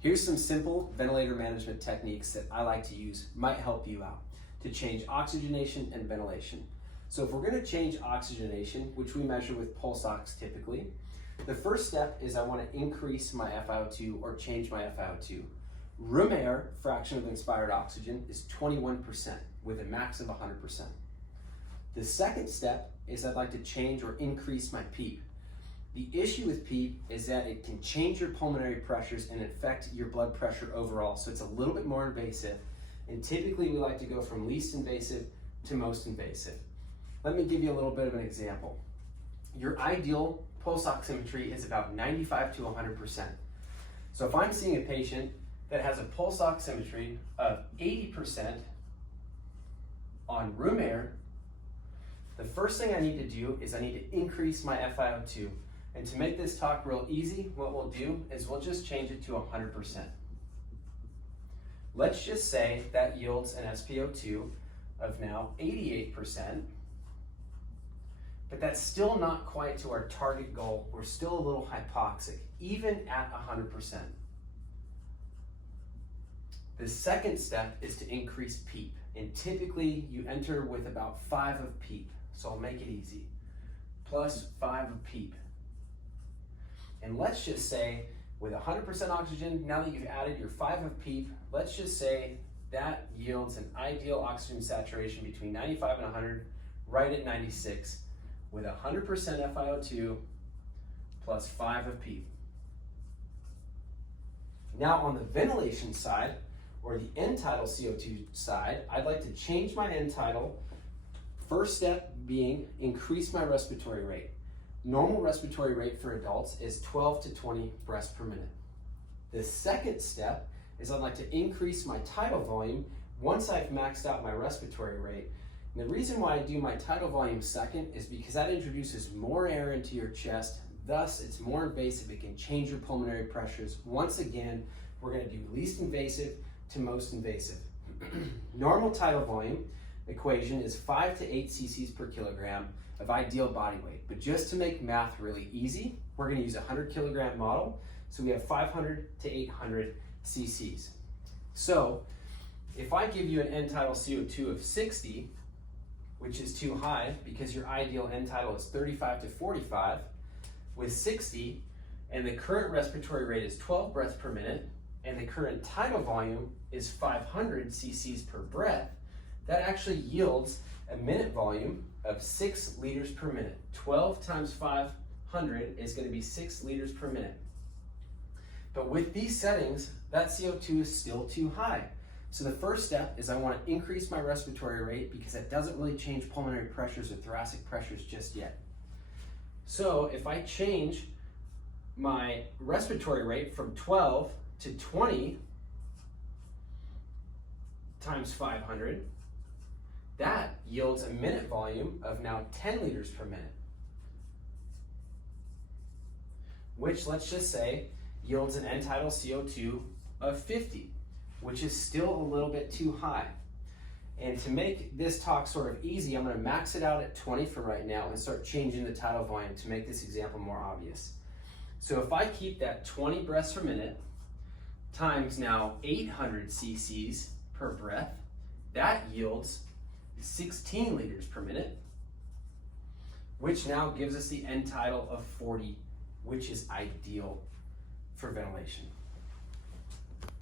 Here's some simple ventilator management techniques that I like to use, might help you out, to change oxygenation and ventilation. So if we're going to change oxygenation, which we measure with pulse ox typically, the first step is I want to increase my FiO2 or change my FiO2. Room air fraction of inspired oxygen is 21% with a max of 100%. The second step is I'd like to change or increase my PEEP. The issue with PEEP is that it can change your pulmonary pressures and affect your blood pressure overall, so it's a little bit more invasive. And typically we like to go from least invasive to most invasive. Let me give you a little bit of an example. Your ideal pulse oximetry is about 95 to 100%. So if I'm seeing a patient that has a pulse oximetry of 80% on room air, the first thing I need to do is I need to increase my FiO2. And to make this talk real easy, what we'll do is we'll just change it to 100%. Let's just say that yields an SpO2 of now 88%, but that's still not quite to our target goal. We're still a little hypoxic, even at 100%. The second step is to increase PEEP, and typically you enter with about 5 of PEEP, so I'll make it easy, plus 5 of PEEP. And let's just say with 100% oxygen, now that you've added your 5 of PEEP, let's just say that yields an ideal oxygen saturation between 95 and 100, right at 96, with 100% FiO2 plus 5 of PEEP. Now on the ventilation side, or the end tidal CO2 side, I'd like to change my end tidal. First step being increase my respiratory rate. Normal respiratory rate for adults is 12 to 20 breaths per minute. The second step is I'd like to increase my tidal volume once I've maxed out my respiratory rate. And the reason why I do my tidal volume second is because that introduces more air into your chest, thus it's more invasive, it can change your pulmonary pressures. Once again, we're going to do least invasive to most invasive. Normal tidal volume equation is 5 to 8 cc's per kilogram of ideal body weight. But just to make math really easy, we're going to use a 100 kilogram model. So we have 500 to 800 cc's. So if I give you an end tidal CO2 of 60, which is too high because your ideal end tidal is 35 to 45, with 60, and the current respiratory rate is 12 breaths per minute, and the current tidal volume is 500 cc's per breath, that actually yields a minute volume of 6 liters per minute. 12 times 500 is going to be 6 liters per minute. But with these settings, that CO2 is still too high. So the first step is I want to increase my respiratory rate because that doesn't really change pulmonary pressures or thoracic pressures just yet. So if I change my respiratory rate from 12 to 20 times 500, that yields a minute volume of now 10 liters per minute, which let's just say yields an end tidal CO2 of 50, which is still a little bit too high. And to make this talk sort of easy, I'm going to max it out at 20 for right now and start changing the tidal volume to make this example more obvious. So if I keep that 20 breaths per minute times now 800 cc's per breath, that yields 16 liters per minute, which now gives us the end tidal of 40, which is ideal for ventilation.